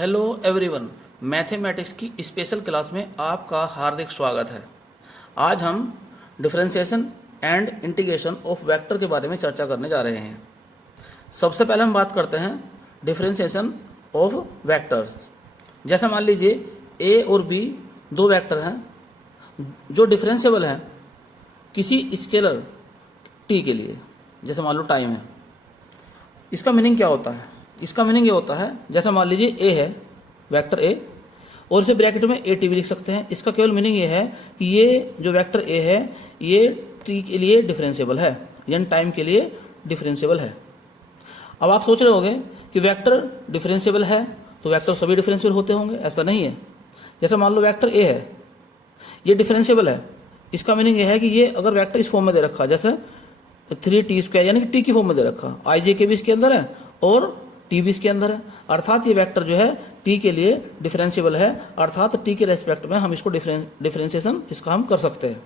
Hello everyone, mathematics की special class में आपका हार्दिक स्वागत है। आज हम differentiation and integration of vector के बारे में चर्चा करने जा रहे हैं। सबसे पहले हम बात करते हैं डिफरेंशिएशन ऑफ वेक्टर्स। जैसे मान लीजिए ए और बी दो वेक्टर हैं जो डिफरेंशिएबल हैं किसी स्केलर टी के लिए। जैसे मान लो टाइम है। इसका मीनिंग क्या होता है? इसका मीनिंग ये होता है, जैसे मान लीजिए ए है, वेक्टर ए, और इसे ब्रैकेट में ए टी भी लिख सकते हैं। इसका केवल मीनिंग ये है कि ये जो वेक्टर ए है ये टी के लिए डिफरेंशिएबल है, यानी टाइम के लिए डिफरेंशिएबल है। अब आप सोच रहे होंगे कि वेक्टर डिफरेंशिएबल है तो वेक्टर सभी डिफरेंशिएबल होते होंगे। ऐसा नहीं है। जैसे मान लो वेक्टर ए है, ये डिफरेंशिएबल है। इसका मीनिंग ये है कि ये अगर वेक्टर इस फॉर्म में दे रखा, जैसे 3t², यानी कि टी की फॉर्म में दे रखा, आई जे के भी इसके अंदर है और टी भी इसके अंदर है, अर्थात ये वेक्टर जो है टी के लिए डिफरेंशिएबल है, अर्थात टी के रेस्पेक्ट में हम इसको डिफरेंशिएशन इसका हम कर सकते हैं।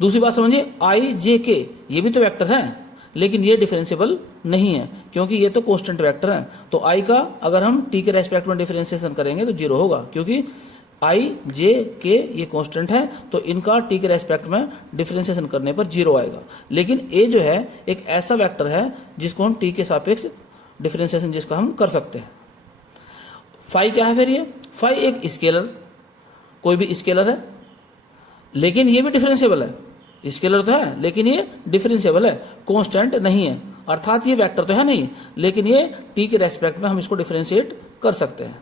दूसरी बात समझिए, आई जे के ये भी तो वेक्टर है, लेकिन ये डिफरेंशिएबल नहीं है क्योंकि ये तो कांस्टेंट वेक्टर है। तो आई का अगर हम टी के रेस्पेक्ट में डिफरेंशिएशन करेंगे तो जीरो होगा, क्योंकि आई जे के ये कांस्टेंट है, तो इनका टी के रेस्पेक्ट में डिफरेंशिएशन करने पर जीरो आएगा। लेकिन ए जो है एक ऐसा वेक्टर है जिसको हम टी के सापेक्ष डिफरेंशिएशन जिसका हम कर सकते हैं। फाई क्या है फिर? ये फाई एक स्केलर, कोई भी स्केलर है, लेकिन ये भी डिफरेंशिएबल है। स्केलर तो है लेकिन ये डिफरेंशिएबल है, कांस्टेंट नहीं है, अर्थात ये वेक्टर तो है नहीं, लेकिन ये टी के रेस्पेक्ट में हम इसको डिफरेंशिएट कर सकते हैं।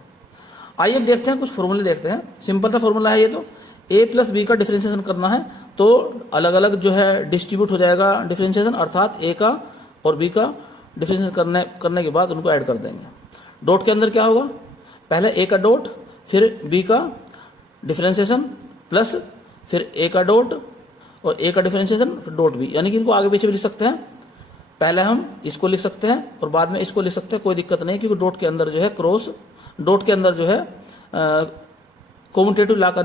आइए देखते हैं, कुछ फॉर्मूले देखते हैं। सिंपल सा फॉर्मूला है ये, तो ए प्लस बी का डिफरेंशिएशन करना है तो अलग अलग जो है डिस्ट्रीब्यूट हो जाएगा डिफरेंशिएशन, अर्थात ए का और बी का डिफरेंशिएशन करने के बाद उनको ऐड कर देंगे। डॉट के अंदर क्या होगा? पहले ए का डॉट, फिर बी का डिफरेंशिएशन, प्लस फिर ए का डॉट और ए का डिफरेंशिएशन, फिर डॉट बी, यानी कि इनको आगे पीछे भी लिख सकते हैं। पहले हम इसको लिख सकते हैं और बाद में इसको लिख सकते हैं, कोई दिक्कत नहीं, क्योंकि डॉट के अंदर जो है क्रॉस, डॉट के अंदर जो है कम्यूटेटिव लॉ का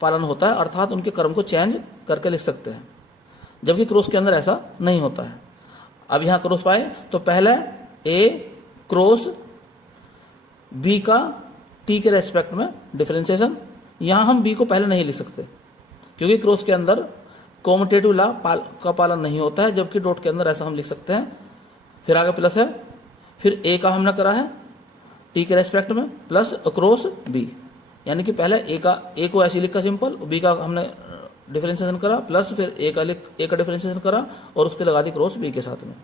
पालन होता है, अर्थात उनके क्रम को चेंज करके लिख सकते हैं, जबकि क्रॉस के अंदर ऐसा नहीं होता है। अब यहाँ क्रॉस पाए तो पहले ए क्रॉस बी का टी के रेस्पेक्ट में डिफरेंशिएशन। यहाँ हम बी को पहले नहीं लिख सकते क्योंकि क्रॉस के अंदर कम्यूटेटिव लॉ का पालन नहीं होता है, जबकि डॉट के अंदर ऐसा हम लिख सकते हैं। फिर आगे प्लस है, फिर ए का हमने करा है टी के रेस्पेक्ट में, प्लस क्रॉस बी, यानी कि पहले ए को ऐसे लिखा सिंपल, बी का हमने डिफरेंशिएशन करा, प्लस फिर ए का डिफरेंशिएशन करा और उसके लगा दी क्रॉस बी के साथ में।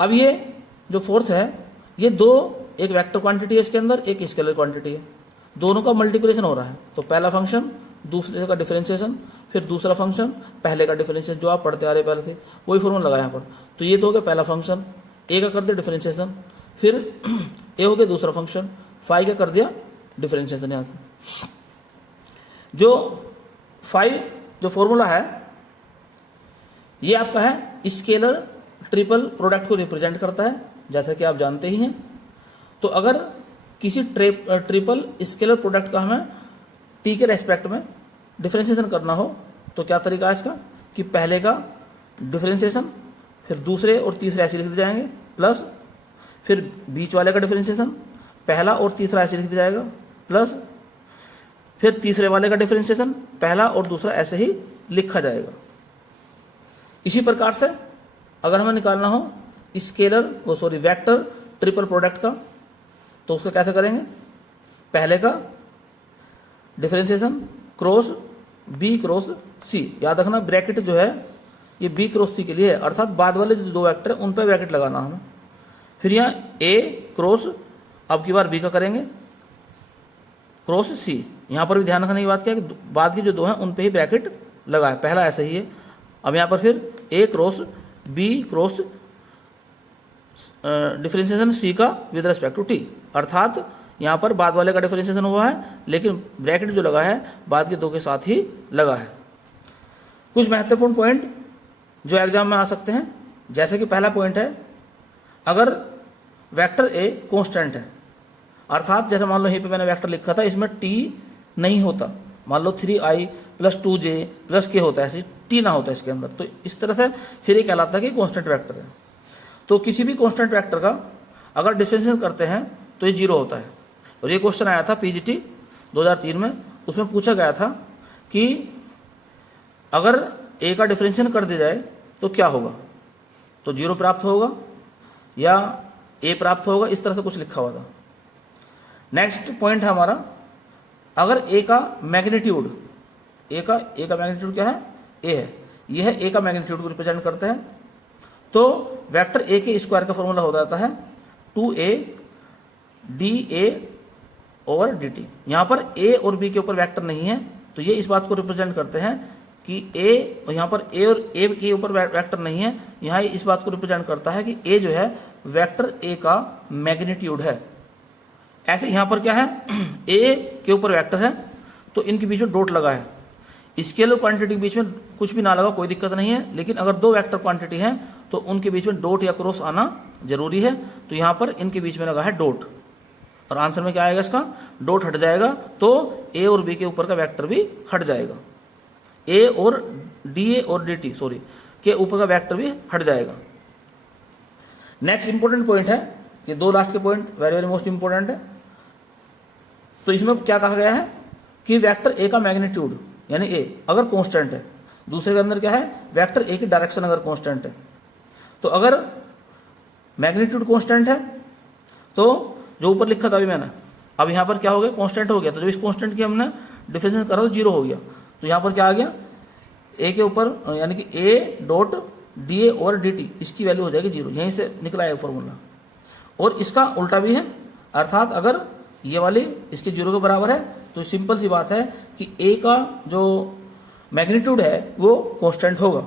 अब ये जो फोर्थ है, ये दो, एक वेक्टर क्वांटिटी है इसके अंदर, एक स्केलर क्वांटिटी है, दोनों का मल्टीप्लिकेशन हो रहा है। तो पहला फंक्शन दूसरे का डिफरेंशिएशन, फिर दूसरा फंक्शन पहले का डिफरेंशिएशन, जो आप पढ़ते आ रहे पहले से, वही फॉर्मूला लगा यहाँ पर। तो ये तो हो गया पहला फंक्शन, ए का कर दिया डिफरेंशिएशन, फिर ए हो गया दूसरा फंक्शन, फाई का कर दिया डिफरेंशिएशन। यहाँ से जो फाई जो फॉर्मूला है ये आपका है स्केलर ट्रिपल प्रोडक्ट को रिप्रेजेंट करता है, जैसा कि आप जानते ही हैं। तो अगर किसी ट्रिपल स्केलर प्रोडक्ट का हमें टी के रेस्पेक्ट में डिफरेंशिएशन करना हो तो क्या तरीका है इसका, कि पहले का डिफरेंशिएशन, फिर दूसरे और तीसरे ऐसे लिख दिए जाएंगे, प्लस फिर बीच वाले का डिफरेंशिएशन, पहला और तीसरा ऐसे लिख दिया जाएगा, प्लस फिर तीसरे वाले का डिफरेंशिएशन, पहला और दूसरा ऐसे ही लिखा जाएगा। इसी प्रकार से अगर हमें निकालना हो स्केलर वेक्टर ट्रिपल प्रोडक्ट का, तो उसको कैसे करेंगे? पहले का डिफरेंशिएशन क्रॉस बी क्रॉस सी, याद रखना ब्रैकेट जो है ये बी क्रॉस सी के लिए है, अर्थात बाद वाले जो दो वेक्टर है उन पर ब्रैकेट लगाना हमें। फिर यहाँ ए क्रॉस, अब की बार बी का करेंगे क्रॉस सी। यहाँ पर भी ध्यान रखने की बात क्या है कि बाद की जो दो हैं उन पे ही ब्रैकेट लगा है, पहला ऐसा ही है। अब यहाँ पर फिर ए क्रॉस बी क्रॉस डिफरेंशिएशन सी का विद रिस्पेक्ट टू टी, अर्थात यहाँ पर बाद वाले का डिफरेंशिएशन हुआ है लेकिन ब्रैकेट जो लगा है बाद के दो के साथ ही लगा है। कुछ महत्वपूर्ण पॉइंट जो एग्जाम में आ सकते हैं, जैसे कि पहला पॉइंट है, अगर वेक्टर ए कांस्टेंट है, अर्थात जैसे मान लो यहीं पे मैंने वेक्टर लिखा था, इसमें टी नहीं होता, मान लो 3i + 2j + k होता है, ऐसे टी ना होता है इसके अंदर, तो इस तरह से फिर ये कहलाता है कि कांस्टेंट वेक्टर है। तो किसी भी कांस्टेंट वेक्टर का अगर डिफरेंशिएशन करते हैं तो ये जीरो होता है, और ये क्वेश्चन आया था पीजीटी 2003 में। उसमें पूछा गया था कि अगर ए का डिफरेंशिएशन कर दिया जाए तो क्या होगा, तो 0 प्राप्त होगा या ए प्राप्त होगा, इस तरह से कुछ लिखा हुआ था। नेक्स्ट पॉइंट है हमारा, अगर ए का मैग्नीट्यूड, ए का मैग्नीट्यूड क्या है, ए है, यह ए का मैग्नीट्यूड को रिप्रेजेंट करता है, तो वेक्टर ए के स्क्वायर का फॉर्मूला हो जाता है 2a dA ओवर dt। यहाँ पर a और b के ऊपर वेक्टर नहीं है, तो ये इस बात को रिप्रेजेंट करते हैं कि a, और यहाँ पर a और a के ऊपर वेक्टर नहीं है, यहाँ इस बात को रिप्रेजेंट करता है कि a जो है वेक्टर a का मैग्नीट्यूड है। ऐसे यहाँ पर क्या है, a के ऊपर वेक्टर है तो इनके बीच में डॉट लगा है। स्केलर क्वांटिटी के बीच में कुछ भी ना लगा कोई दिक्कत नहीं है, लेकिन अगर दो वेक्टर क्वांटिटी हैं तो उनके बीच में डॉट या क्रॉस आना जरूरी है। तो यहाँ पर इनके बीच में लगा है डॉट, और आंसर में क्या आएगा इसका, डॉट हट जाएगा तो ए और बी के ऊपर का वेक्टर भी हट जाएगा, ए और डी और डी टी के ऊपर का वेक्टर भी हट जाएगा। नेक्स्ट इंपॉर्टेंट पॉइंट है, ये दो लास्ट के point very very most important है। तो इसमें क्या कहा गया है कि वेक्टर ए का मैग्नीट्यूड यानी ए अगर कांस्टेंट है, दूसरे के अंदर क्या है, वेक्टर ए की डायरेक्शन अगर कांस्टेंट है, तो अगर मैग्नीट्यूड कांस्टेंट है तो जो ऊपर लिखा था अभी मैंने, अब यहाँ पर क्या हो गया, कांस्टेंट हो गया, तो जब इस कांस्टेंट की हमने डिफरेंशिएशन करा तो 0 हो गया, तो यहाँ पर क्या आ गया, ए के ऊपर यानी कि ए डॉट डी ए और डी टी, इसकी वैल्यू हो जाएगी 0, यहीं से निकला है फॉर्मूला। और इसका उल्टा भी है, अर्थात अगर ये वाली इसके 0 के बराबर है तो सिंपल सी बात है कि ए का जो मैग्नीट्यूड है वो कांस्टेंट होगा।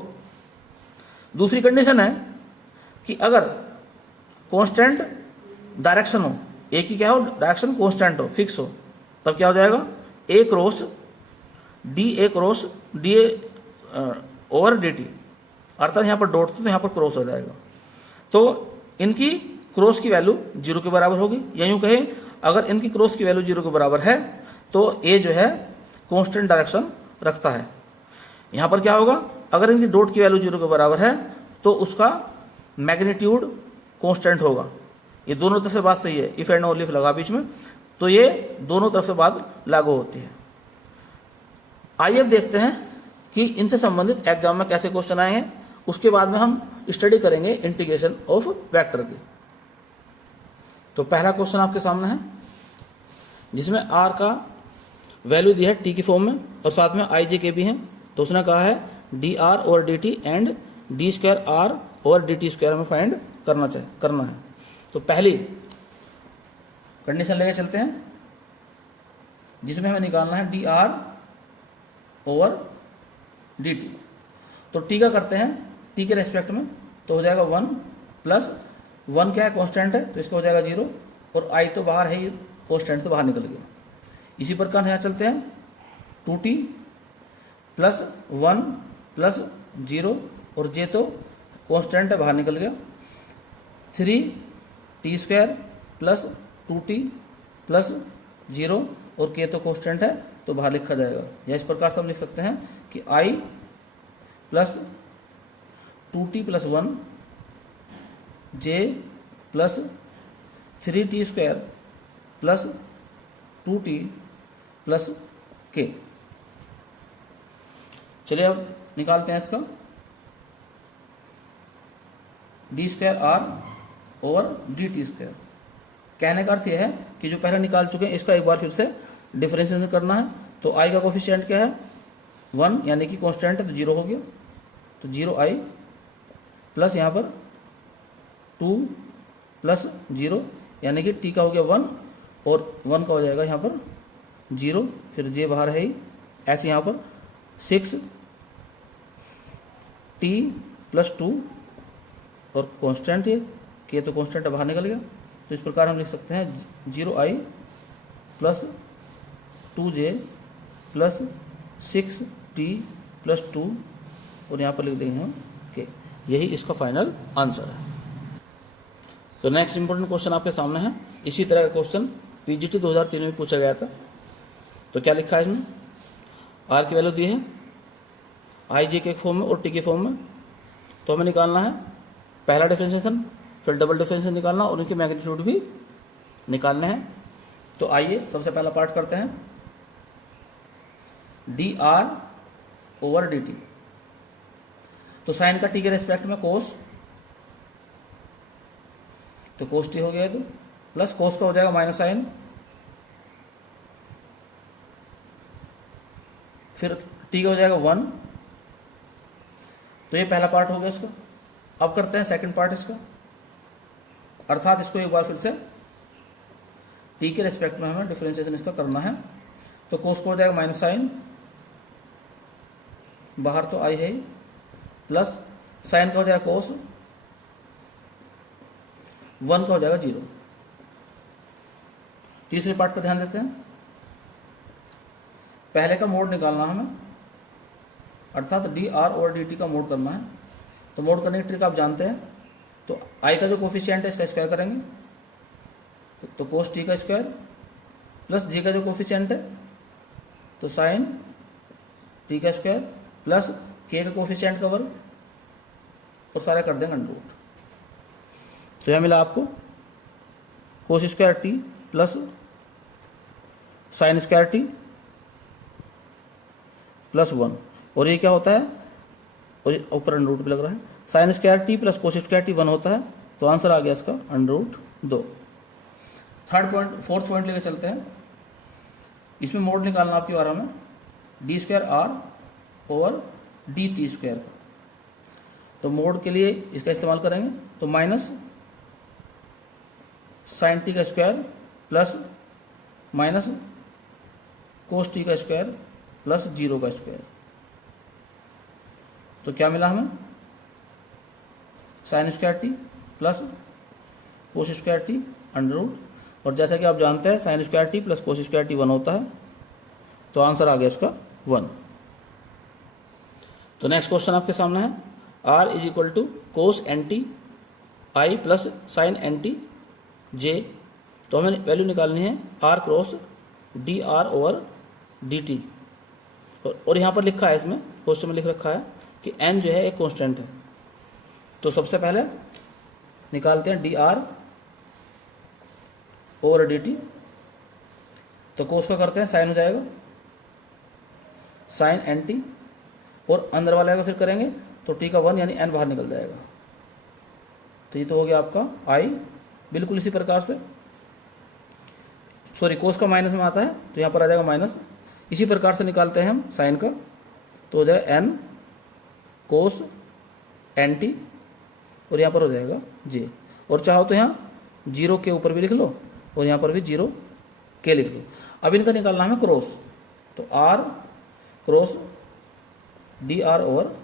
दूसरी कंडीशन है कि अगर कांस्टेंट डायरेक्शन हो, ए की क्या हो, डायरेक्शन कांस्टेंट हो, फिक्स हो, तब क्या हो जाएगा, A cross D A over D T, अर्थात यहाँ पर डॉट तो यहाँ पर क्रॉस हो जाएगा, तो इनकी क्रॉस की वैल्यू 0 के बराबर होगी। या यूँ कहें अगर इनकी क्रॉस की वैल्यू 0 के बराबर है तो ए जो है कांस्टेंट डायरेक्शन रखता है। यहाँ पर क्या होगा, अगर इनकी डॉट की वैल्यू 0 के बराबर है तो उसका मैग्नीट्यूड कांस्टेंट होगा। ये दोनों तरफ से बात सही है, इफ एंड ओनली लगा बीच में, तो ये दोनों तरफ से बात लागू होती है। आइए अब देखते हैं कि इनसे संबंधित एग्जाम में कैसे क्वेश्चन आए हैं, उसके बाद में हम स्टडी करेंगे इंटीग्रेशन ऑफ वेक्टर की। तो पहला क्वेश्चन आपके सामने है जिसमें आर का वैल्यू दिया है टी की फॉर्म में और साथ में आई जे के भी हैं। तो उसने कहा है डी आर और d t and d square r और डी टी स्क्वायर हमें फाइंड करना है। तो पहली कंडीशन लेके चलते हैं जिसमें हमें निकालना है d are over D t. तो टी का करते हैं टी के रेस्पेक्ट में, तो हो जाएगा 1 प्लस 1 क्या है, कांस्टेंट है, तो इसका हो जाएगा 0, और आई तो बाहर है ही, कांस्टेंट तो बाहर निकल गया। इसी प्रकार यहाँ चलते हैं 2t प्लस 1 प्लस 0, और जे तो कांस्टेंट है बाहर निकल गया, 3t square plus 2t plus 0, और के तो कांस्टेंट है तो बाहर लिखा जाएगा। या इस प्रकार से हम लिख सकते हैं कि i plus 2t plus 1 j plus 3t square plus 2t plus k। चलिए अब निकालते हैं इसका d square are over D T square. कहने का अर्थ यह है कि जो पहले निकाल चुके हैं इसका एक बार फिर से डिफरेंशिएशन करना है। तो आई का कोफिशिएंट क्या है, 1, यानी कि कांस्टेंट है तो 0 हो गया, तो 0i प्लस यहाँ पर 2 प्लस 0, यानी कि t का हो गया 1 और 1 का हो जाएगा यहाँ पर 0, फिर j बाहर है ही, ऐसे यहाँ पर 6t प्लस 2 और कांस्टेंट है k तो कांस्टेंट बाहर निकल गया। तो इस प्रकार हम लिख सकते हैं 0i plus 2j plus 6t plus 2, और यहाँ पर लिख देंगे हम k। यही इसका फाइनल आंसर है। तो नेक्स्ट इंपॉर्टेंट क्वेश्चन आपके सामने है, इसी तरह का क्वेश्चन पीजीटी 2003 में पूछा गया था। तो क्या लिखा है इसमें, आर की वैल्यू दी है आई जे के फॉर्म में और टी के फॉर्म में। तो हमें निकालना है पहला डिफरेंशिएशन, फिर डबल डिफरेंशिएशन निकालना और इनके मैग्नीट्यूड भी निकालने हैं। तो आइए सबसे पहला पार्ट करते हैं, D R over D t. तो साइन का टी के रेस्पेक्ट में कोस, तो कोस टी हो गया, तो प्लस कोस का हो जाएगा माइनस साइन, फिर टी का हो जाएगा 1। तो ये पहला पार्ट हो गया इसका। अब करते हैं सेकंड पार्ट इसका, अर्थात इसको एक बार फिर से टी के रेस्पेक्ट में हमें डिफरेंशिएशन इसका करना है। तो कोस को हो जाएगा माइनस साइन, बाहर तो आई है ही, प्लस साइन का हो जाएगा कोस, 1 का हो जाएगा 0। तीसरे पार्ट पर ध्यान देते हैं, पहले का मोड निकालना है हमें, अर्थात डी आर और डी टी का मोड करना है। तो मोड करने की ट्रिक आप जानते हैं। तो आई का जो कोफिशिएंट है इसका स्क्वायर करेंगे, तो कोस टी का स्क्वायर, प्लस जी का जो कोफिशिएंट है तो साइन टी का स्क्वायर, प्लस के का कोफिशिएंट का वर्ग, और सारा कर देंगे अंडर रूट। तो यह मिला आपको कोस square t plus sign square t plus 1, और ये क्या होता है, और ऊपर अंडर रूट भी लग रहा है, sign square t plus cos square t 1 होता है। तो आंसर आ गया इसका अंडर रूट 2। फोर्थ पॉइंट लेके चलते हैं, इसमें मोड निकालना आपकी बार में, d square are over D T square. तो मोड के लिए इसका इस्तेमाल करेंगे, तो माइनस साइन टी का square plus minus cos t का स्क्वायर प्लस 0 का स्क्वायर। तो क्या मिला हमें, sine square t plus cos square t under root, और जैसा कि आप जानते हैं sine square t plus cos square t 1 होता है। तो आंसर आ गया इसका 1। तो नेक्स्ट क्वेश्चन आपके सामने है, R is equal to cos N T I plus sine N T J. तो हमें वैल्यू निकालनी है R cross D R over D T, और यहाँ पर लिखा है, इसमें क्वेश्चन में लिख रखा है कि एन जो है एक कांस्टेंट है। तो सबसे पहले निकालते हैं D R over D t. तो कोस का करते हैं, साइन हो जाएगा साइन एन टी, और अंदर वाले का फिर करेंगे तो टी का 1 यानी एन बाहर निकल जाएगा। तो ये तो हो गया आपका आई। बिल्कुल इसी प्रकार से, सॉरी कोस का माइनस में आता है तो यहाँ पर आ जाएगा माइनस। इसी प्रकार से निकालते हैं हम साइन का, तो हो जाएगा एन कोस एन टी, और यहाँ पर हो जाएगा जे। और चाहो तो यहाँ 0 के ऊपर भी लिख लो, और यहाँ पर भी 0 के लिख लो। अब इनका निकालना हमें क्रॉस, तो are cross D R over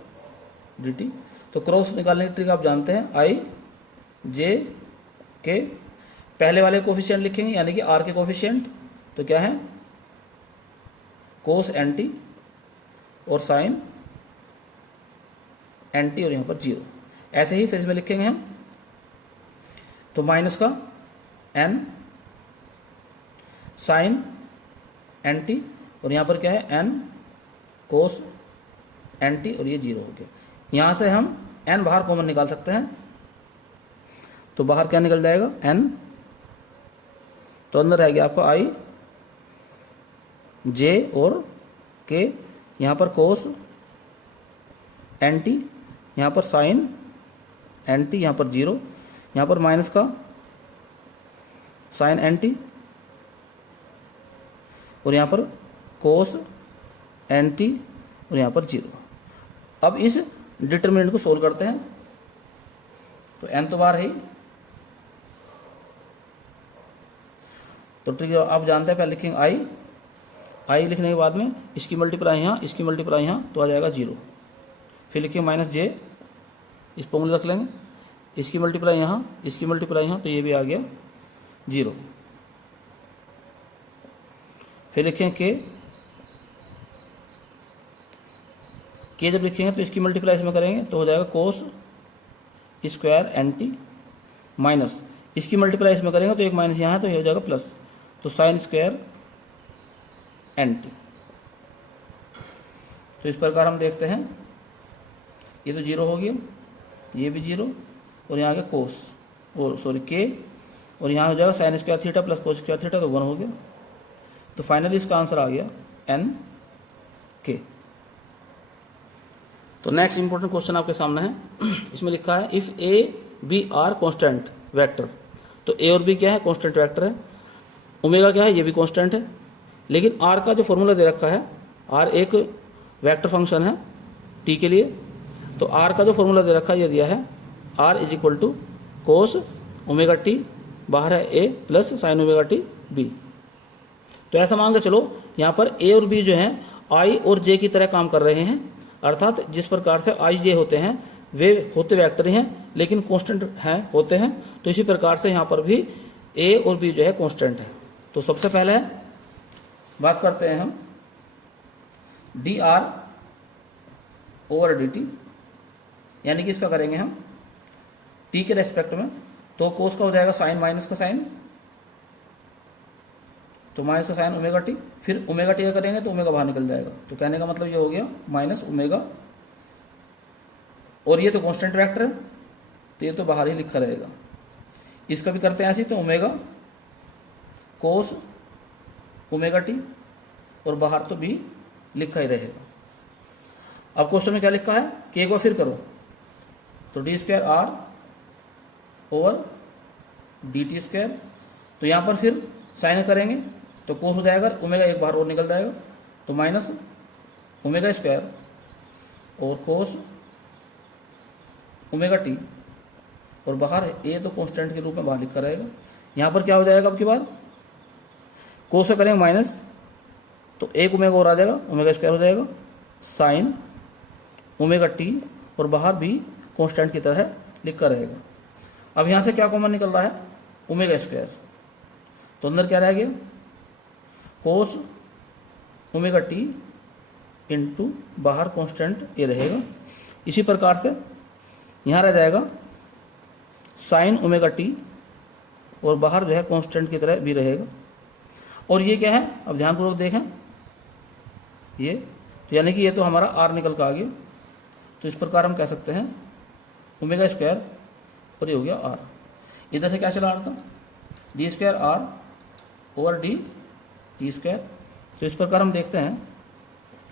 D t. तो क्रॉस निकालने की ट्रिक आप जानते हैं, आई जे के पहले वाले कोफिशिएंट लिखेंगे, यानी कि आर के कोफिशिएंट तो क्या है कोस एन टी और साइन एन टी, और यहाँ पर 0। ऐसे ही फिर इसमें लिखेंगे हम, तो माइनस का एन साइन एन टी, और यहाँ पर क्या है एन कोस एन टी, और ये 0 हो गया। यहाँ से हम एन बाहर कॉमन निकाल सकते हैं, तो बाहर क्या निकल जाएगा एन, तो अंदर रह गया आपका आई जे और के, यहाँ पर कोस एन टी, यहाँ पर साइन एन टी, यहाँ पर 0, यहाँ पर माइनस का साइन एन टी, और यहाँ पर कोस एन टी, और यहाँ पर 0। अब इस डिटर्मिनेंट को सोल्व करते हैं, तो एन तो बाहर है ही, तो ठीक है आप जानते हैं, पहले लिखेंगे आई लिखने के बाद में इसकी मल्टीप्लाई यहाँ, इसकी मल्टीप्लाई यहाँ, तो आ जाएगा 0। फिर लिखेंगे माइनस जे, इस फॉर्मूले रख लेंगे, इसकी मल्टीप्लाई यहाँ, इसकी मल्टीप्लाई यहाँ, तो ये भी आ गया 0। फिर लिखेंगे के जब लिखेंगे तो इसकी मल्टीप्लाई इसमें करेंगे तो हो जाएगा cos square n t, minus इसकी मल्टीप्लाई इसमें करेंगे तो एक माइनस यहाँ है तो ये हो जाएगा प्लस, तो साइन स्क्वायर एन टी। तो इस प्रकार हम देखते हैं, ये तो 0 हो गया, ये भी 0, और यहाँ आ गया कोस, और सॉरी के और यहाँ हो जाएगा sine square theta plus cos square theta, तो 1 हो गया। तो फाइनली इसका आंसर आ गया एन के। तो नेक्स्ट इंपॉर्टेंट क्वेश्चन आपके सामने है। इसमें लिखा है if a b are constant vector. तो ए और बी क्या है? कॉन्स्टेंट वेक्टर है। ओमेगा क्या है? ये भी कॉन्स्टेंट है। लेकिन आर का जो फॉर्मूला दे रखा है, आर एक वेक्टर फंक्शन है टी के लिए। तो आर का जो फॉर्मूला दे रखा है ये दिया है R is equal to cos omega T, बाहर है A, plus sine omega T B. तो ऐसा मान के चलो यहाँ पर ए और बी जो हैं आई और जे की तरह काम कर रहे हैं, अर्थात जिस प्रकार से आई जे होते हैं वे होते वेक्टर हैं लेकिन कांस्टेंट हैं होते हैं। तो इसी प्रकार से यहाँ पर भी ए और बी जो है कांस्टेंट है। तो सबसे पहले बात करते हैं हम D R over D T, यानी कि इसका करेंगे हम टी के रेस्पेक्ट में। तो कोस का हो जाएगा साइन माइनस का साइन, तो माइनस का साइन ओमेगा टी, फिर ओमेगा टी का करेंगे तो ओमेगा बाहर निकल जाएगा। तो कहने का मतलब ये हो गया माइनस ओमेगा, और ये तो कांस्टेंट वेक्टर है तो ये तो बाहर ही लिखा रहेगा। इसका भी करते हैं ऐसे, तो ओमेगा कोस ओमेगा टी, और बाहर तो बी लिखा ही रहेगा। अब क्वेश्चन में क्या लिखा है कि एक बार फिर करो, तो D square are over D T square. तो यहाँ पर फिर साइन करेंगे तो कोस हो जाएगा, ओमेगा एक बाहर और निकल जाएगा, तो माइनस ओमेगा स्क्वायर और कोस ओमेगा टी, और बाहर ए तो कांस्टेंट के रूप में बाहर लिखा रहेगा। यहाँ पर क्या हो जाएगा अब की बार, कोस से करेंगे माइनस तो एक ओमेगा और आ जाएगा, ओमेगा स्क्वायर हो जाएगा, साइन ओमेगा टी, और बाहर भी कांस्टेंट की तरह लिखा रहेगा। अब यहाँ से क्या कॉमन निकल रहा है, ओमेगा स्क्वायर, तो अंदर क्या रह गया कोस ओमेगा टी इंटू बाहर कांस्टेंट ए रहेगा। इसी प्रकार से यहाँ रह जाएगा साइन ओमेगा टी, और बाहर जो है कांस्टेंट की तरह भी रहेगा। और ये क्या है, अब ध्यानपूर्वक देखें, ये तो यानी कि ये तो हमारा आर निकल कर आ गया। तो इस प्रकार हम कह सकते हैं ओमेगा स्क्वायर, और ये हो गया आर। इधर से क्या चला रहा था, d square are over D T square. तो इस प्रकार हम देखते हैं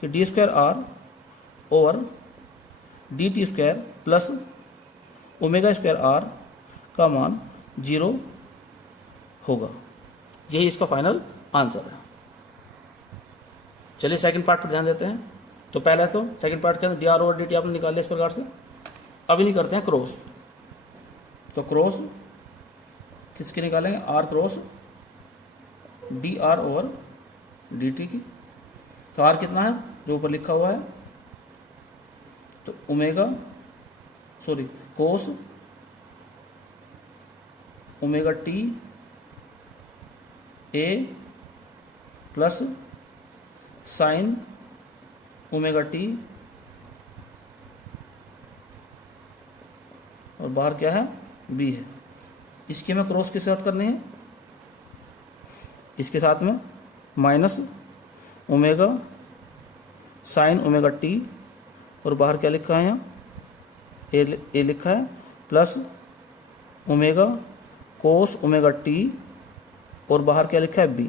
कि d square are over D T square plus omega square r का मान 0 होगा। यही इसका फाइनल आंसर है। चलिए सेकंड पार्ट पर ध्यान देते हैं। तो पहले तो सेकंड पार्ट के अंदर D R over D T आपने निकाल लिया इस प्रकार से। अभी नहीं करते हैं क्रॉस, तो क्रॉस किसके निकालेंगे, r cross D R over D t की। तो आर कितना है जो ऊपर लिखा हुआ है, तो omega cos omega T A plus sine omega T, और बाहर क्या है बी है। इसके में क्रॉस के साथ करनी है, इसके साथ में minus omega sine omega T, और बाहर क्या लिखा है यहाँ ए लिखा है, प्लस ओमेगा कोस ओमेगा टी, और बाहर क्या लिखा है बी।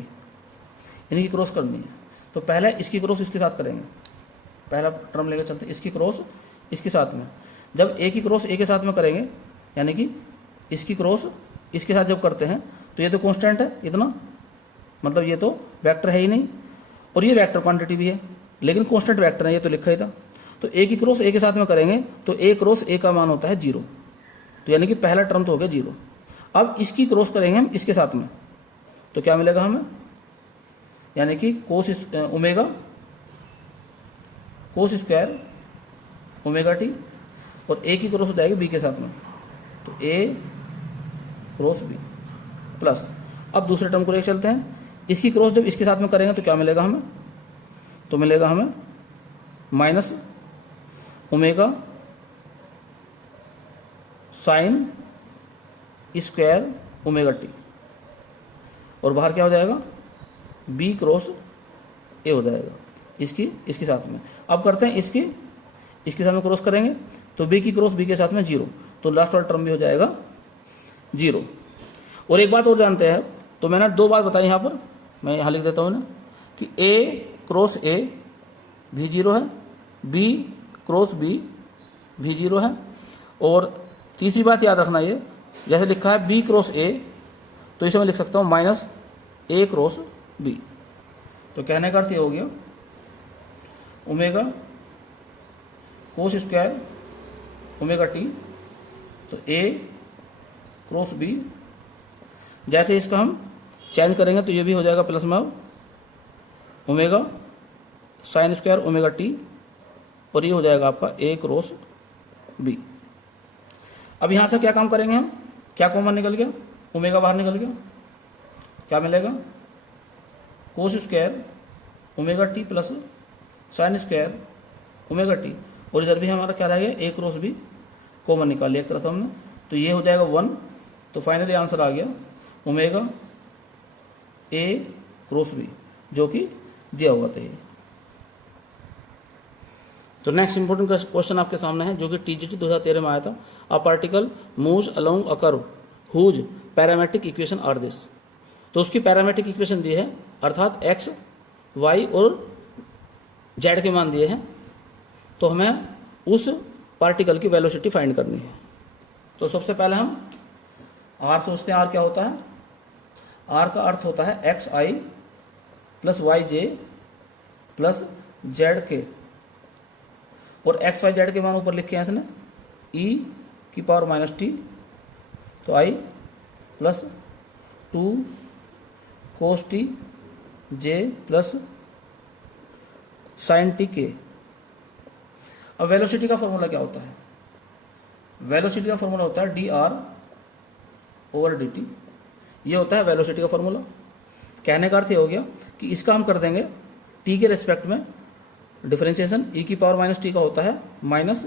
इनकी क्रॉस करनी है। तो पहले इसकी क्रॉस इसके साथ करेंगे, पहला टर्म लेकर चलते हैं, इसकी क्रॉस इसके साथ में। जब ए की क्रॉस ए के साथ में करेंगे, यानी कि इसकी क्रॉस इसके साथ जब करते हैं, तो ये तो कांस्टेंट है इतना, मतलब ये तो वेक्टर है ही नहीं, और ये वेक्टर क्वांटिटी भी है लेकिन कांस्टेंट वेक्टर है, ये तो लिखा ही था। तो ए की क्रॉस ए के साथ में करेंगे तो ए क्रॉस ए का मान होता है 0, तो यानी कि पहला टर्म तो हो गया 0। अब इसकी क्रॉस करेंगे हम इसके साथ में, तो क्या मिलेगा हमें, यानी कि कोस omega cos square omega T, और ए की क्रॉस हो जाएगी बी के साथ में, तो ए क्रॉस बी प्लस। अब दूसरे टर्म को लेकर चलते हैं, इसकी क्रॉस जब इसके साथ में करेंगे तो क्या मिलेगा हमें, तो मिलेगा हमें minus omega sine square omega T, और बाहर क्या हो जाएगा बी क्रॉस ए हो जाएगा इसके साथ में। अब करते हैं इसके साथ में क्रॉस करेंगे तो बी की क्रॉस बी के साथ में 0, तो लास्ट वाला टर्म भी हो जाएगा 0। और एक बात और जानते हैं, तो मैंने दो बात बताई यहाँ पर, मैं यहाँ लिख देता हूँ ना, कि ए क्रॉस ए भी जीरो है, बी क्रॉस बी भी जीरो है, और तीसरी बात याद रखना, ये जैसे लिखा है बी क्रॉस ए, तो इसे मैं लिख सकता हूँ माइनस ए क्रॉस बी। तो कहने का अर्थ ये हो गया omega cos square omega T, तो ए क्रॉस बी, जैसे इसका हम चेंज करेंगे तो ये भी हो जाएगा प्लस में omega sine square omega T, और ये हो जाएगा आपका ए क्रॉस बी। अब यहाँ से क्या काम करेंगे हम, क्या कॉमन निकल गया, ओमेगा बाहर निकल गया, क्या मिलेगा cos square omega T plus sine square omega T, और इधर भी हमारा क्या रह गया ए क्रॉस बी कॉमन निकाल लिया एक तरफ हमने, तो ये हो जाएगा 1। तो फाइनली आंसर आ गया ओमेगा ए क्रॉस बी, जो कि दिया हुआ था ये। तो नेक्स्ट इंपॉर्टेंट क्वेश्चन आपके सामने है, जो कि टीजीटी 2013 में आया था। A particle moves along a curve whose parametric equation are this. तो उसकी पैरामेट्रिक इक्वेशन दी है, अर्थात एक्स वाई और जेड के मान दिए हैं, तो हमें उस पार्टिकल की वेलोसिटी फाइंड करनी है। तो सबसे पहले हम आर सोचते हैं। आर क्या होता है, आर का अर्थ होता है एक्स आई प्लस वाई जे प्लस जेड के, और एक्स वाई जेड के मान ऊपर लिखे हैं इसने ई की पावर माइनस टी, तो आई प्लस 2 कोस टी जे प्लस साइन टी के। अब वेलोसिटी का फॉर्मूला क्या होता है, वेलोसिटी का फॉर्मूला होता है d are over D T, ये होता है वेलोसिटी का फॉर्मूला। कहने का अर्थ ये हो गया कि इसका हम कर देंगे टी के रिस्पेक्ट में डिफरेंशिएशन, ई की पावर माइनस टी का होता है माइनस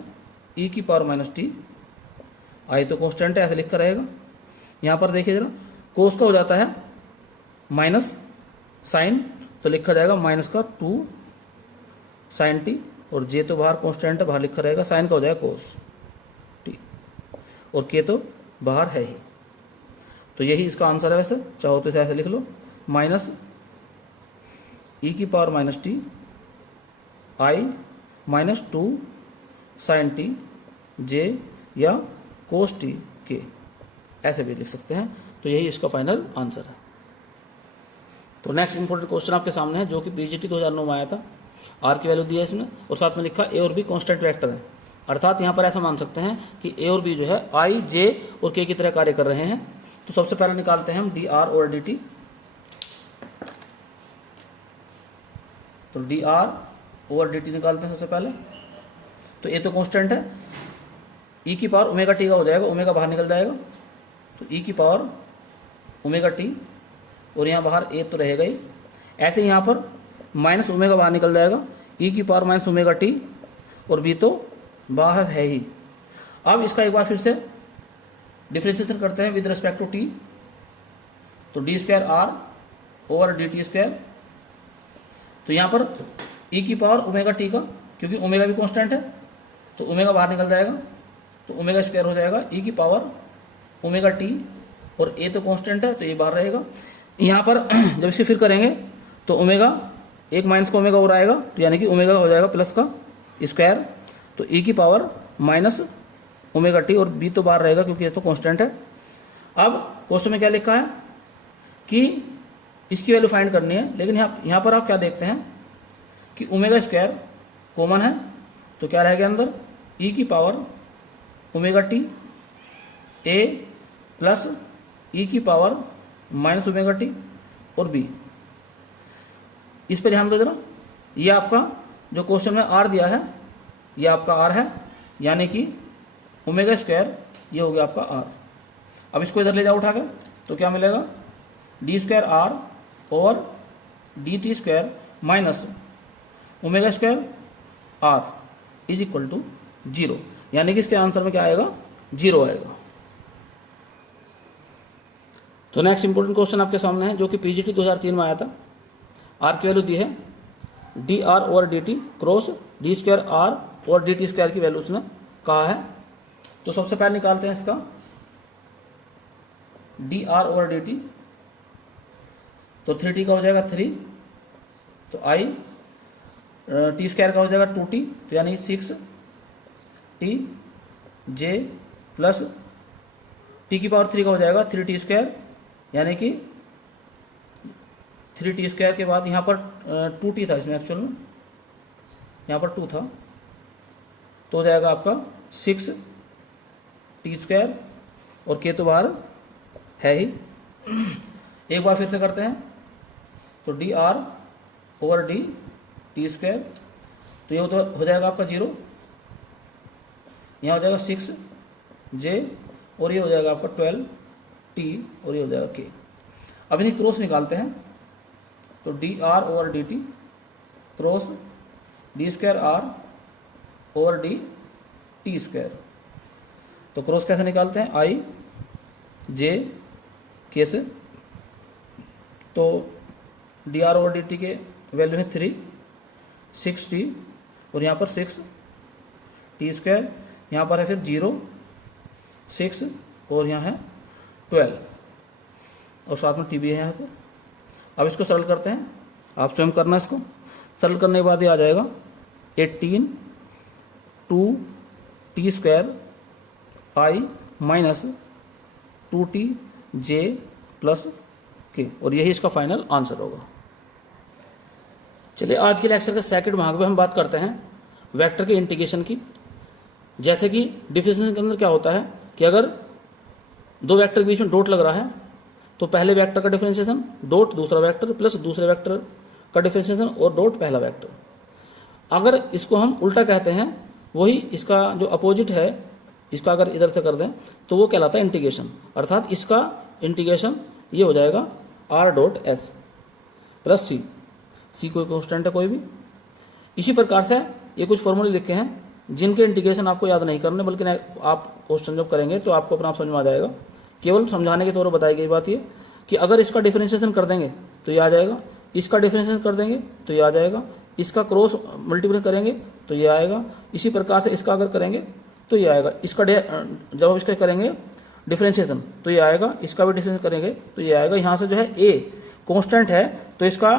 ई की पावर माइनस टी, आई तो कांस्टेंट है ऐसे लिखा रहेगा। यहाँ पर देखिए जरा, कोस का हो जाता है माइनस साइन, तो लिखा जाएगा माइनस का 2 साइन टी, और जे तो बाहर कांस्टेंट है बाहर लिखा रहेगा, साइन का हो जाएगा कोस टी, और के तो बाहर है ही। तो यही इसका आंसर है। वैसे चाहो तो ऐसे लिख लो माइनस ई की power minus T I minus 2 sine T J या कोस टी के, ऐसे भी लिख सकते हैं। तो यही इसका फाइनल आंसर है। तो नेक्स्ट इंपॉर्टेंट क्वेश्चन आपके सामने है, जो कि पीजीटी 2009 में आया था। आर की वैल्यू दी है इसमें, और साथ में लिखा ए और बी कांस्टेंट वेक्टर है, अर्थात यहाँ पर ऐसा मान सकते हैं कि ए और बी जो है आई जे और के की तरह कार्य कर रहे हैं। तो सबसे पहले निकालते हैं हम डी आर और डी टी। तो d are over D T निकालते हैं सबसे पहले। तो ए तो कांस्टेंट है, ई की पावर ओमेगा टी का हो जाएगा, ओमेगा बाहर निकल जाएगा, तो ई की पावर ओमेगा टी, और यहाँ बाहर ए तो रहेगा ही। ऐसे यहाँ पर माइनस ओमेगा बाहर निकल जाएगा, ई की पावर माइनस ओमेगा टी, और बी तो बाहर है ही। अब इसका एक बार फिर से डिफ्रेंशिएशन करते हैं विद रिस्पेक्ट टू टी। तो D square are over D T square, तो यहाँ पर ई की पावर ओमेगा टी का, क्योंकि ओमेगा भी कांस्टेंट है तो ओमेगा बाहर निकल जाएगा, तो ओमेगा स्क्वायर हो जाएगा ई की पावर ओमेगा टी, और ए तो कांस्टेंट है तो ये बाहर रहेगा। यहाँ पर जब इसे फिर करेंगे तो ओमेगा एक माइनस का ओमेगा और आएगा, तो यानी कि ओमेगा हो जाएगा प्लस का स्क्वायर, तो ई की पावर माइनस ओमेगा टी, और बी तो बाहर रहेगा क्योंकि ये तो कांस्टेंट है। अब क्वेश्चन में क्या लिखा है कि इसकी वैल्यू फाइंड करनी है, लेकिन यहाँ पर आप क्या देखते हैं कि ओमेगा स्क्वायर कॉमन है, तो क्या रहेगा अंदर ई की power omega T A plus E की पावर माइनस ओमेगा टी और बी। इस पर ध्यान दो जरा, ये आपका जो क्वेश्चन में आर दिया है ये आपका आर है, यानी कि ओमेगा स्क्वायर ये हो गया आपका आर। अब इसको इधर ले जाओ उठा कर, तो क्या मिलेगा डी स्क्वायर आर और d T square minus omega square r is equal to 0, यानी कि इसके आंसर में क्या आएगा 0 आएगा। तो नेक्स्ट इंपॉर्टेंट क्वेश्चन आपके सामने है, जो कि पीजीटी 2003 में आया था। आर की वैल्यू दी है d are over D t cross D square r और डी टी स्क्वायर की वैल्यू उसने कहा है। तो सबसे पहले निकालते हैं इसका d are over D t, तो 3t का हो जाएगा 3, तो आई टी स्क्वायर का हो जाएगा 2t, तो यानी 6t जे प्लस टी की पावर 3 का हो जाएगा 3t स्क्वायर, यानी कि 3t स्क्वायर के बाद यहाँ पर 2t था इसमें एक्चुअल में, यहाँ पर 2 था, तो हो जाएगा आपका 6t स्क्वायर, और के तो बाहर है ही। एक बार फिर से करते हैं, तो d are over D T square, तो ये हो जाएगा आपका 0, यहाँ हो जाएगा 6 जे, और ये हो जाएगा आपका 12 टी, और ये हो जाएगा के। अब इन्हें क्रॉस निकालते हैं, तो d are over D t cross D square are over D T square, तो क्रॉस कैसे निकालते हैं, आई जे के से, तो d are over D t के वैल्यू है 3, 6t, और यहाँ पर 6t स्क्वायर, यहाँ पर है फिर 0, 6, और यहाँ है 12, और साथ में टी भी है यहाँ से। अब इसको सरल करते हैं, आप स्वयं करना इसको। सरल करने के बाद ये आ जाएगा 18 2t स्क्वायर आई माइनस 2t जे प्लस के, और यही इसका फाइनल आंसर होगा। चलिए आज के लेक्चर के सेकंड भाग में हम बात करते हैं वेक्टर के इंटीग्रेशन की। जैसे कि डिफरेंशिएशन के अंदर क्या होता है कि अगर दो वेक्टर के बीच में डॉट लग रहा है, तो पहले वेक्टर का डिफरेंशिएशन डॉट दूसरा वेक्टर प्लस दूसरे वेक्टर का डिफरेंशिएशन और डॉट पहला वेक्टर। अगर इसको हम उल्टा कहते हैं, वही इसका जो अपोजिट है, इसका अगर इधर से कर दें तो वो कहलाता है इंटीग्रेशन, अर्थात इसका इंटीग्रेशन ये हो जाएगा आर डॉट एस प्लस सी, सी कोई कॉन्स्टेंट है कोई भी। इसी प्रकार से ये कुछ फॉर्मूले लिखे हैं जिनके इंटीग्रेशन आपको याद नहीं करने, बल्कि आप क्वेश्चन जब करेंगे तो आपको अपना समझ में आ जाएगा। केवल समझाने के तौर पर बताई गई बात ये कि अगर इसका डिफरेंशिएशन कर देंगे तो ये आ जाएगा, इसका डिफरेंशिएशन कर देंगे तो ये आ जाएगा, इसका क्रॉस मल्टीप्लाई करेंगे तो ये आएगा, इसी प्रकार से इसका अगर करेंगे तो ये आएगा, इसका जब इसका करेंगे डिफरेंशिएशन तो ये आएगा, इसका भी डिफरेंशिएशन करेंगे तो ये आएगा। यहाँ से जो है ए कांस्टेंट है तो इसका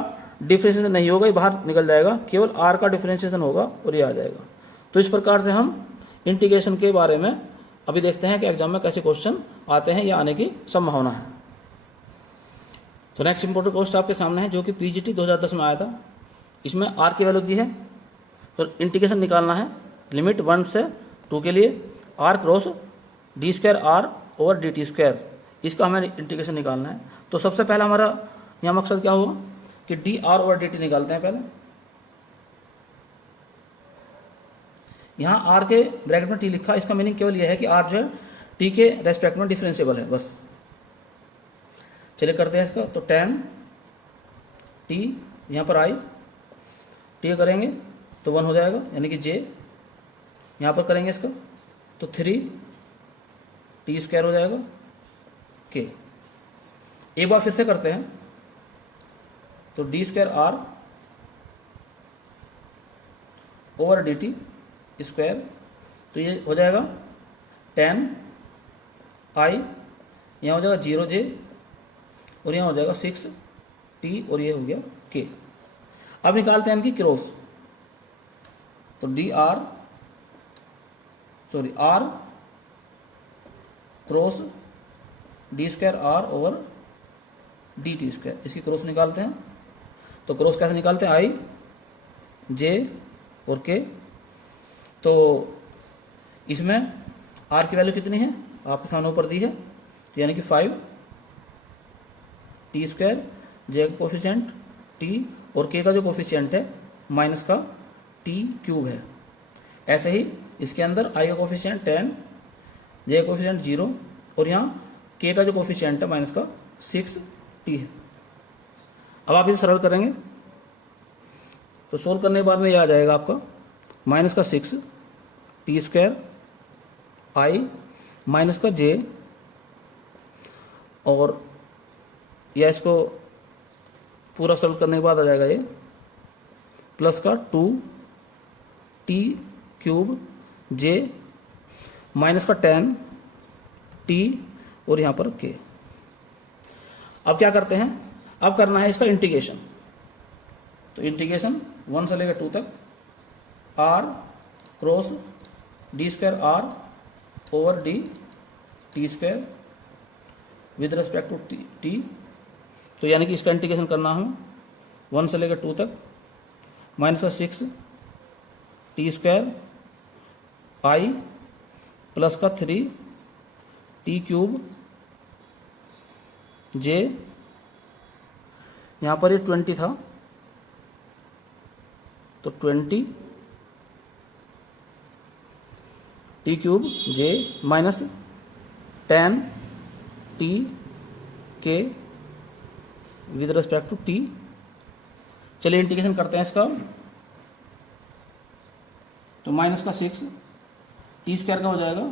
डिफरेंशिएशन नहीं होगा, ये बाहर निकल जाएगा, केवल आर का डिफरेंशिएशन होगा और ये आ जाएगा। तो इस प्रकार से हम इंटीग्रेशन के बारे में अभी देखते हैं कि एग्जाम में कैसे क्वेश्चन आते हैं या आने की संभावना है। तो नेक्स्ट इंपॉर्टेंट क्वेश्चन आपके सामने है जो कि पीजीटी 2010 में आया था। इसमें आर की वैल्यू दी है, तो इंटीग्रेशन निकालना है लिमिट 1 से 2 के लिए r cross D square are over D T square, इसका हमें इंटीग्रेशन निकालना है। तो सबसे पहला हमारा यहाँ मकसद क्या होगा कि D R over D T निकालते हैं। पहले यहाँ आर के ब्रैकेट में टी लिखा, इसका मीनिंग केवल यह है कि आर जो है टी के रेस्पेक्ट में डिफरेंशिएबल है, बस। चलिए करते हैं इसका, तो tan टी, यहाँ पर आई टी करेंगे तो 1 हो जाएगा, यानी कि जे, यहाँ पर करेंगे इसका तो 3t स्क्वायर हो जाएगा के। एक बार फिर से करते हैं, तो D square are over D T square, तो ये हो जाएगा tan आई, यहाँ हो जाएगा 0j, और यहाँ हो जाएगा 6t, और ये हो गया k। अब निकालते हैं इनकी क्रॉस, तो are cross D square are over D T square, इसकी क्रॉस निकालते हैं। तो क्रॉस कैसे निकालते हैं, आई जे और के। तो इसमें आर की वैल्यू कितनी है आपके सामने ऊपर दी है, तो यानी कि 5t स्क्वायर, जे का कोफिशिएंट t, और k का जो कोफिशिएंट है माइनस का t क्यूब है। ऐसे ही इसके अंदर i का कोफिशिएंट 10, j का कोफिशिएंट 0, और यहाँ k का जो कोफिशिएंट है माइनस का 6t है। अब आप इसे सरल करेंगे तो सोल्व करने के बाद में यह आ जाएगा आपका माइनस का 6t स्क्वायर आई माइनस का j, और या इसको पूरा सॉल्व करने के बाद आ जाएगा ये प्लस का 2t क्यूब j माइनस का 10t, और यहाँ पर k। अब क्या करते हैं, अब करना है इसका इंटीग्रेशन। तो इंटीग्रेशन 1 से लेकर 2 तक R cross D square are over D T square with respect to T. तो यानी कि इसका इंटीग्रेशन करना हो 1 से लेकर 2 तक -6 टी स्क्वायर आई प्लस का 3 टी क्यूब जे, यहाँ पर ये 20 था तो 20 टी क्यूब जे माइनस 10 टी के विद रिस्पेक्ट टू टी। चलिए इंटीग्रेशन करते हैं इसका। तो माइनस का 6 टी स्क्वायर का हो जाएगा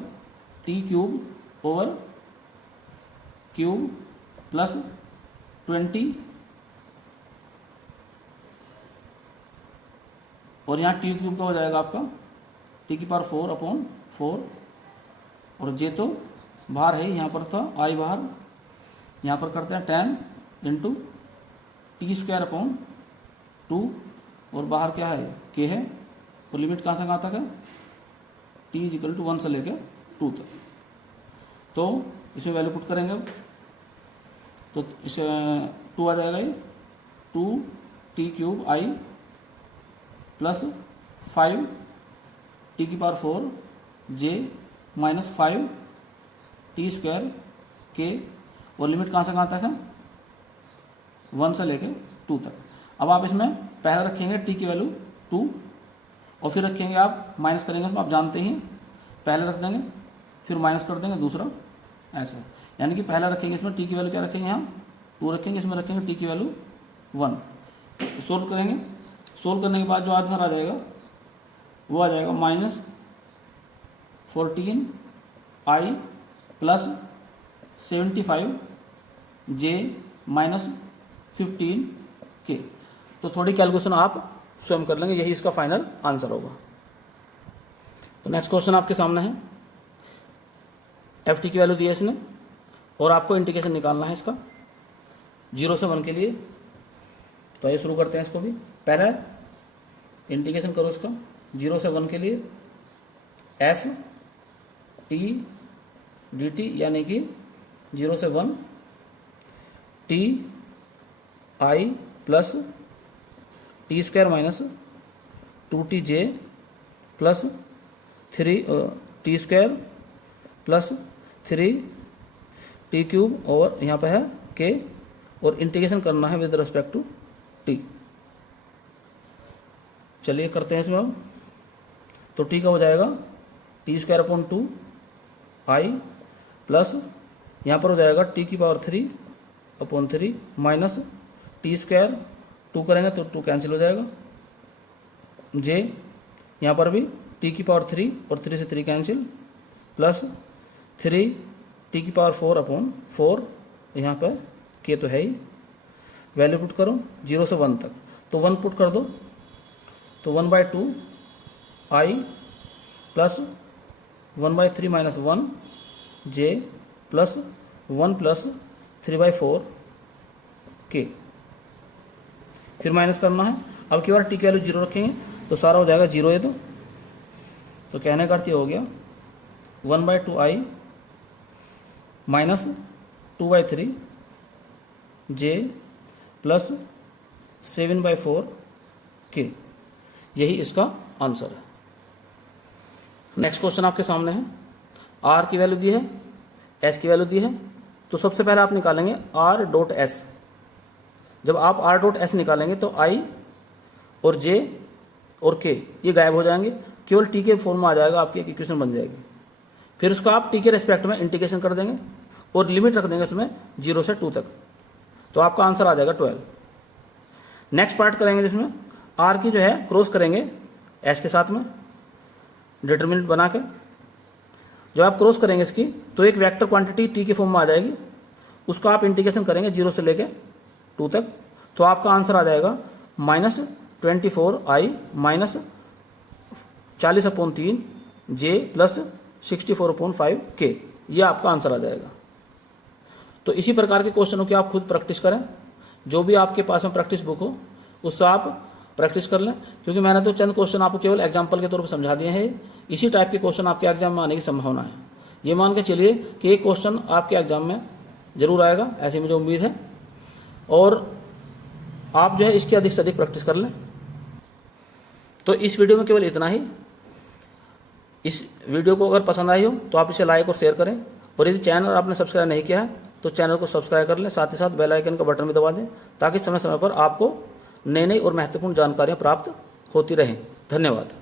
T cube over cube plus 20 और यहाँ टी क्यूब का हो जाएगा आपका टी की पावर 4 अपॉन 4 और जे तो बाहर है, यहाँ पर था आई बाहर, यहाँ पर करते हैं 10 इंटू टी स्क्वायर अपॉन 2 और बाहर क्या है के है और लिमिट कहाँ से कहाँ तक है टी इज इक्वल टू 1 से लेकर 2 तक। तो इसमें वैल्यू पुट करेंगे अब, तो इसे 2 आ जाएगा ये 2 टी क्यूब आई प्लस 5 टी की पावर 4 जे माइनस 5 टी स्क्वायर के और लिमिट कहाँ से कहाँ तक है 1 से लेके 2 तक। अब आप इसमें पहले रखेंगे टी की वैल्यू 2 और फिर रखेंगे आप माइनस करेंगे उसमें, आप जानते ही पहले रख देंगे फिर माइनस कर देंगे दूसरा, ऐसा। यानी कि पहले रखेंगे इसमें टी की वैल्यू क्या रखेंगे हम 2 रखेंगे, इसमें रखेंगे टी की वैल्यू 1। सोल्व करेंगे, सोल्व करने के बाद जो आंसर आ जाएगा वो आ जाएगा -14 आई प्लस 75 जे माइनस 15 के। तो थोड़ी कैलकुलेशन आप स्वयं कर लेंगे, यही इसका फाइनल आंसर होगा। तो नेक्स्ट क्वेश्चन आपके सामने है, एफ टी की वैल्यू दी है इसने और आपको इंटीग्रेशन निकालना है इसका 0 से 1 के लिए। तो आइए शुरू करते हैं इसको भी। पहला इंटीग्रेशन करो इसका 0 से 1 के लिए एफ टी डी टी, यानी कि 0 से 1 T I plus T square minus 2 J plus 3 T square plus 3 T cube और यहाँ पे है के और इंटीग्रेशन करना है विद रिस्पेक्ट टू टी। चलिए करते हैं इसमें अब। तो टी का हो जाएगा टी स्क्वायर अपॉन 2 आई प्लस यहाँ पर हो जाएगा टी की power 3 upon 3 minus T square 2 करेंगे तो 2 कैंसिल हो जाएगा, जे यहाँ पर भी टी की पावर 3 और 3 से 3 कैंसिल प्लस 3 टी की पावर 4 अपॉन 4, यहाँ पर के तो है ही, वैल्यू पुट करो 0 से 1 तक। तो 1 पुट कर दो तो 1/2 आई प्लस 1/3 माइनस 1 जे प्लस 1 प्लस 3/4 के। फिर माइनस करना है, अब की बार टी की वैल्यू 0 रखेंगे तो सारा हो जाएगा 0 ये तो कहने का अर्थ ये हो गया 1/2 आई माइनस 2/3 जे प्लस 7/4 के। यही इसका आंसर है। नेक्स्ट क्वेश्चन आपके सामने है, आर की वैल्यू दी है, एस की वैल्यू दी है। तो सबसे पहले आप निकालेंगे आर डॉट एस। जब आप आर डॉट एस निकालेंगे तो आई और जे और के ये गायब हो जाएंगे, केवल टी के फॉर्म में आ जाएगा, आपकी एक इक्वेशन बन जाएगी। फिर उसको आप टी के रेस्पेक्ट में इंटीग्रेशन कर देंगे और लिमिट रख देंगे उसमें 0 से 2 तक, तो आपका आंसर आ जाएगा 12। नेक्स्ट पार्ट करेंगे जिसमें आर की जो है क्रॉस करेंगे एस के साथ में डिटरमिनेंट बना के। जब आप क्रॉस करेंगे इसकी तो एक वेक्टर क्वांटिटी टी के फॉर्म में आ जाएगी, उसका आप इंटीग्रेशन करेंगे 0 से लेके 2 तक, तो आपका आंसर आ जाएगा -24 आई माइनस 40/3 जे प्लस 64/5 के। ये आपका आंसर आ जाएगा। तो इसी प्रकार के क्वेश्चनों की आप खुद प्रैक्टिस करें। जो भी आपके पास में प्रैक्टिस बुक हो उससे आप प्रैक्टिस कर लें, क्योंकि मैंने तो चंद क्वेश्चन आपको केवल एग्जाम्पल के तौर पर समझा दिए हैं। इसी टाइप के क्वेश्चन आपके एग्जाम में आने की संभावना है। ये मान के चलिए कि एक क्वेश्चन आपके एग्जाम में जरूर आएगा, ऐसी मुझे उम्मीद है। और आप जो है इसकी अधिक से अधिक प्रैक्टिस कर लें। तो इस वीडियो में केवल इतना ही। इस वीडियो को अगर पसंद आई हो तो आप इसे लाइक और शेयर करें, और यदि चैनल आपने सब्सक्राइब नहीं किया है तो चैनल को सब्सक्राइब कर लें, साथ ही साथ बेल आइकन का बटन भी दबा दें, ताकि समय समय पर आपको नई नई और महत्वपूर्ण जानकारियाँ प्राप्त होती रहें। धन्यवाद।